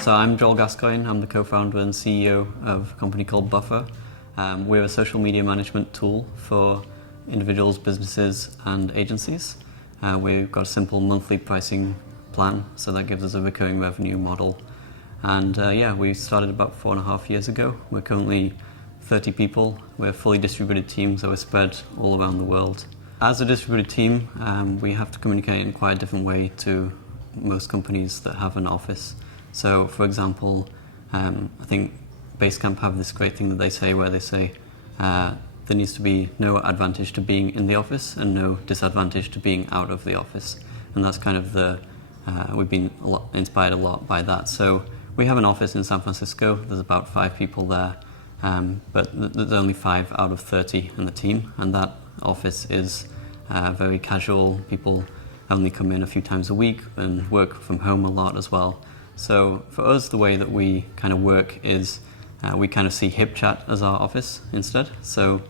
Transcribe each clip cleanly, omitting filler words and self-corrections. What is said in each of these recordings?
So I'm Joel Gascoigne. I'm the co-founder and CEO of a company called Buffer. We're a social media management tool for individuals, businesses and agencies. We've got a simple monthly pricing plan, so that gives us a recurring revenue model. And we started about 4.5 years ago. We're currently 30 people. We're a fully distributed team, so we're spread all around the world. As a distributed team, we have to communicate in quite a different way to most companies that have an office. So, for example, I think Basecamp have this great thing that they say where they say there needs to be no advantage to being in the office and no disadvantage to being out of the office. And that's kind of we've been inspired a lot by that. So we have an office in San Francisco. There's about 5 people there, but there's only 5 out of 30 in the team. And that office is very casual. People only come in a few times a week and work from home a lot as well. So for us, the way that we kind of work is we kind of see HipChat as our office instead. So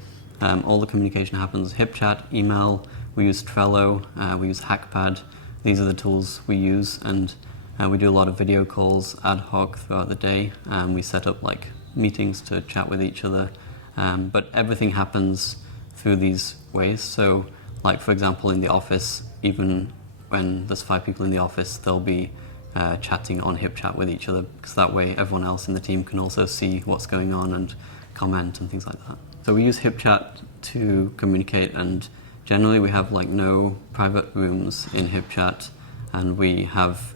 all the communication happens HipChat, email, we use Trello, we use Hackpad. These are the tools we use, and we do a lot of video calls ad hoc throughout the day. We set up like meetings to chat with each other, but everything happens through these ways. So like for example in the office, even when there's 5 people in the office, they'll be chatting on HipChat with each other, because that way everyone else in the team can also see what's going on and comment and things like that. So we use HipChat to communicate, and generally we have like no private rooms in HipChat, and we have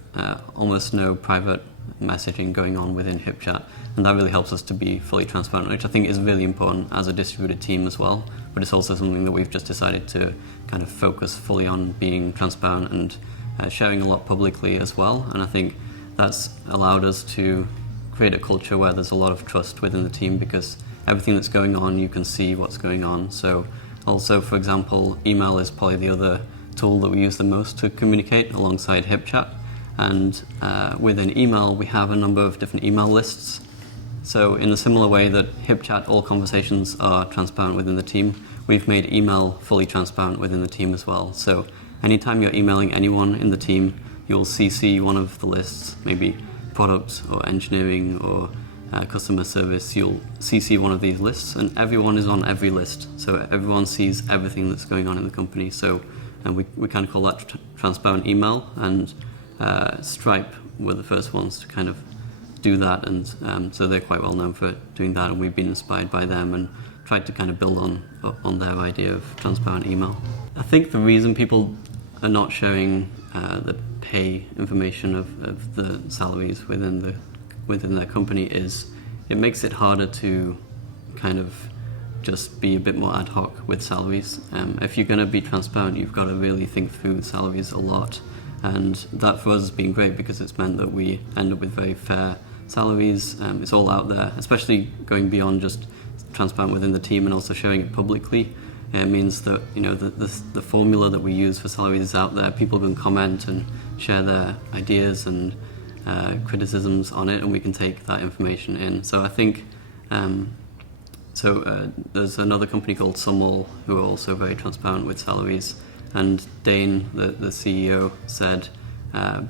almost no private messaging going on within HipChat, and that really helps us to be fully transparent, which I think is really important as a distributed team as well. But it's also something that we've just decided to kind of focus fully on being transparent and sharing a lot publicly as well. And I think that's allowed us to create a culture where there's a lot of trust within the team, because everything that's going on, you can see what's going on. So also, for example, email is probably the other tool that we use the most to communicate alongside HipChat. And within email, we have a number of different email lists. So in a similar way that HipChat, all conversations are transparent within the team, we've made email fully transparent within the team as well. So anytime you're emailing anyone in the team, you'll CC one of the lists, maybe product or engineering or customer service. You'll CC one of these lists, and everyone is on every list. So everyone sees everything that's going on in the company. So we kind of call that transparent email, and Stripe were the first ones to kind of do that, and so they're quite well known for doing that, and we've been inspired by them and tried to kind of build on their idea of transparent email. I think the reason people are not sharing the pay information of the salaries within their company is it makes it harder to kind of just be a bit more ad hoc with salaries. If you're going to be transparent, you've got to really think through salaries a lot, and that for us has been great because it's meant that we end up with very fair salaries. It's all out there, especially going beyond just transparent within the team and also sharing it publicly. It means that the formula that we use for salaries is out there. People can comment and share their ideas and criticisms on it, and we can take that information in. So I think there's another company called Summall who are also very transparent with salaries, and Dane, the CEO, said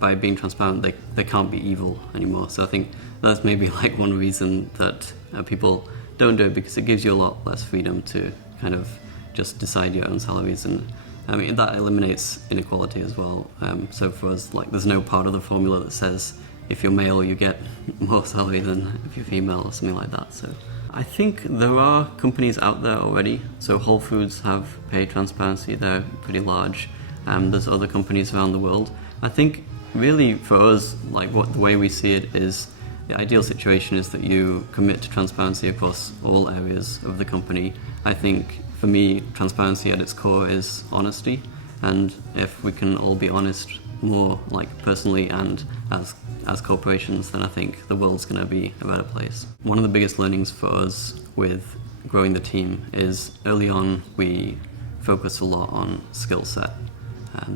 by being transparent they can't be evil anymore. So I think that's maybe like one reason that people don't do it, because it gives you a lot less freedom to kind of just decide your own salaries, and I mean that eliminates inequality as well. So for us, like there's no part of the formula that says if you're male you get more salary than if you're female or something like that. So I think there are companies out there already. So Whole Foods have pay transparency, they're pretty large. There's other companies around the world. I think really for us, like the way we see it is the ideal situation is that you commit to transparency across all areas of the company. I think for me, transparency at its core is honesty, and if we can all be honest more like personally and as corporations, then I think the world's going to be a better place. One of the biggest learnings for us with growing the team is early on we focused a lot on skill set.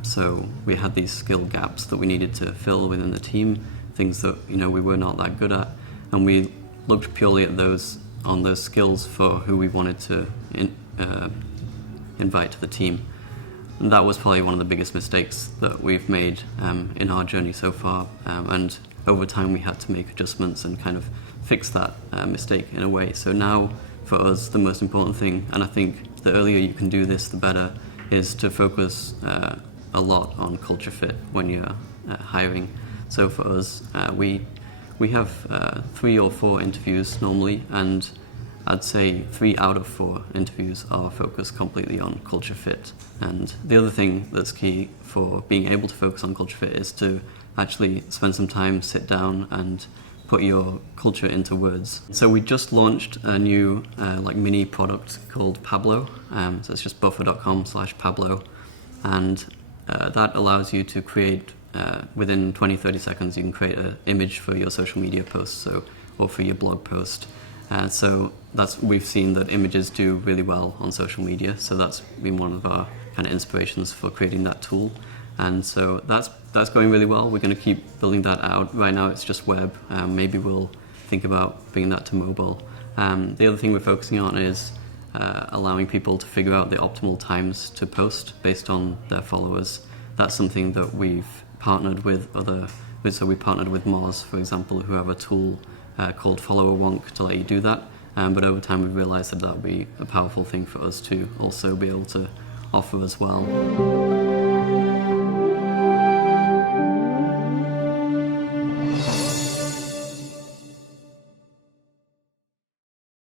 So we had these skill gaps that we needed to fill within the team, things that we were not that good at, and we looked purely at those skills for who we wanted to invite to the team. And that was probably one of the biggest mistakes that we've made in our journey so far. And over time we had to make adjustments and kind of fix that mistake in a way. So now for us the most important thing, and I think the earlier you can do this the better, is to focus a lot on culture fit when you're hiring. So for us, we have 3 or 4 interviews normally, and I'd say 3 out of 4 interviews are focused completely on culture fit. And the other thing that's key for being able to focus on culture fit is to actually spend some time, sit down and put your culture into words. So we just launched a new mini product called Pablo. So it's just buffer.com/Pablo, and that allows you to create within 20-30 seconds you can create an image for your social media post, or for your blog post. So we've seen that images do really well on social media, so that's been one of our kind of inspirations for creating that tool. And so that's going really well. We're going to keep building that out. Right now it's just web. Maybe we'll think about bringing that to mobile. The other thing we're focusing on is allowing people to figure out the optimal times to post based on their followers. That's something that we've partnered with so we partnered with Moz, for example, who have a tool called Follower Wonk to let you do that. But over time we've realized that would be a powerful thing for us to also be able to offer as well.